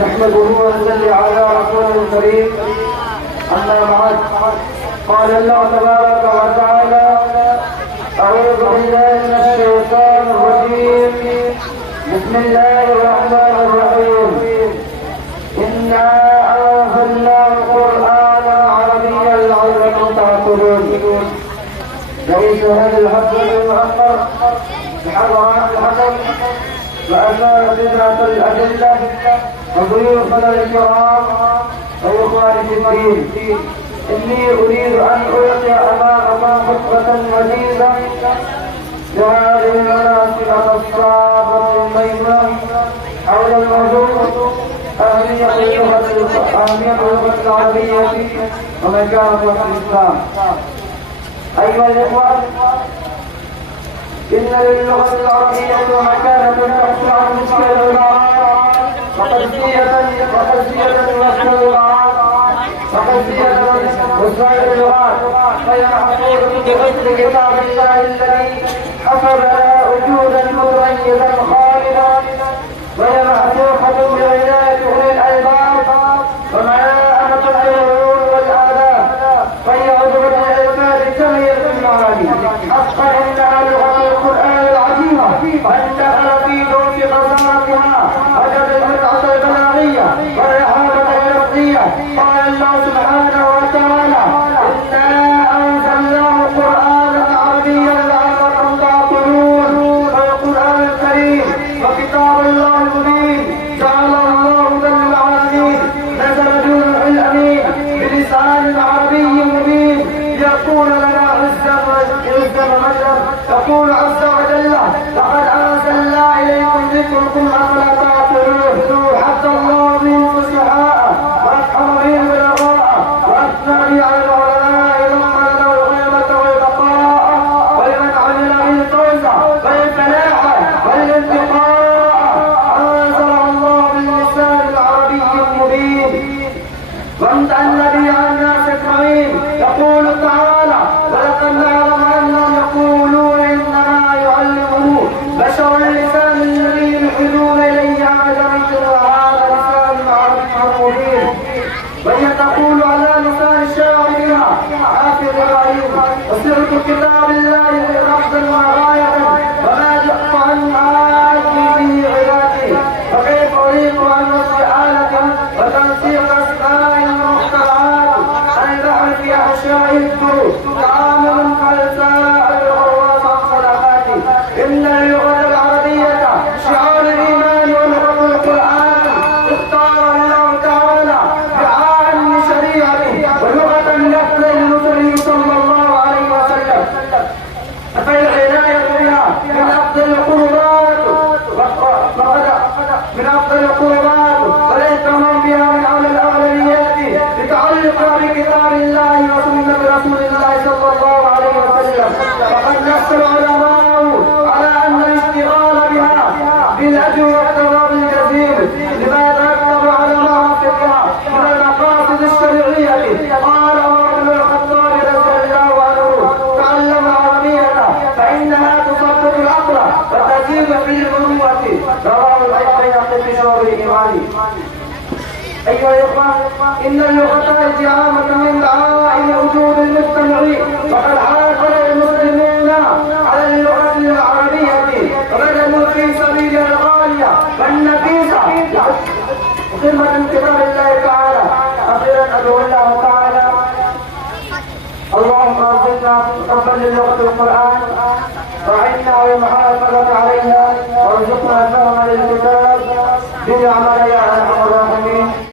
نحمده ونصلي على رسوله الكريم. أما بعد، قال الله تبارك وتعالى: أعوذ بالله من الشيطان الرجيم. بسم الله الرحمن الرحيم. إنا أنزلناه قرآنا عربيا لعلكم تعقلون. رئيس هذا الحفل المؤخر بحضرات الحكم وأساتذة الأدلة وضيوفنا الكرام وإخواني في الدين، إني أريد أن ألقي أمامكم خطبة وجيزة لهذه المناسبة الصعبة الميمونة حول الموضوع أهمية اللغة العربية ومكانة الإسلام. أيها الإخوة، إن للغة العربية مكانة تخشى عن مشكل العرب وخلفية وسائر اللغات، فهي محفوظة بحسن كتاب الله الذي حفظ لها وجودا متميزا خالدا، وهي مأثورة بعناية أولي الألباب وملائمة العيون والآداب، فهي عذرة الألفاظ التميز المعاني. حقا إنها لغة القرآن العظيمة، من دخل في ذوق خزانتها وجد المتعة البلاغية والرحابة اللفظية. قال الله سبحانه وتعالى: إنا أنزلناه قرآنا عربيا لعلكم تعقلون. والقرآن الكريم وكتاب الله المبين جعل الله جل العالمين نزل بروح الأمين بلسان عربي مبين ليكون لنا عزا ومجدا. يقول عز وجل: لقد أنزلنا إليكم ذكركم أفلا تعقلون. حتى الله به الفصحاء وأفحم به البلاغاء وأثنى به على العلماء ضمن له الغيبة والبقاء، ولمن عمل به الفوز والفلاح والانتقاء. أنزل الله باللسان العربي المبين وامتن به على الناس أجمعين. يقول تعالى: ولقد نعلم أنهم يقولون إنما يعلمه بشر لسان الذي يلحدون إليه عجمي وهذا لسان عربي مبين. وهي تقول على لسان الشاعرها حافظ إبراهيم: وسرت كتاب الله برفض وغاية وما جئت عن آتي به عبادي. وكيف أريد عن نصف آلة وتنسيق أسماء المخترعات عن البحر في أحشاء الدروس تعامل كالسائر الغواص عن صدقاتي. إن اللغة العربية شعار الإيمان ولغة القرآن اختار الله تعالى بعالم شريعته ولغة لفظ النبي صلى الله عليه وسلم، فالعناية بها من أفضل القربات والاهتمام بها من أولى الأولويات لتعلقها بكتاب الله وسنة رسول الله صلى الله عليه وسلم. وقد نص العلماء على أن الاشتغال بها بالأجر والثواب الجزيل لما ترتب على معرفتها من المقاصد الشرعية. قال عمر بن الخطاب رضي الله عنه: تعلم العربية فإنها تصدق العقل وتزيد في المروءة. رواه البيهقي في شعب الإيمان. أيها الإخوة، إن اللغة اتهامة من دعائم وجود المجتمع، وقد حاصل المسلمون على اللغة العربية وبذلوا في سبيلها الغالية والنفيسة خدمة كتاب الله تعالى. أخيرا أدعو الله تعالى: اللهم ارزقنا حبا للغة القرآن وأعنا على المحافظة عليها، وارزقنا فهما للكتاب بالعمل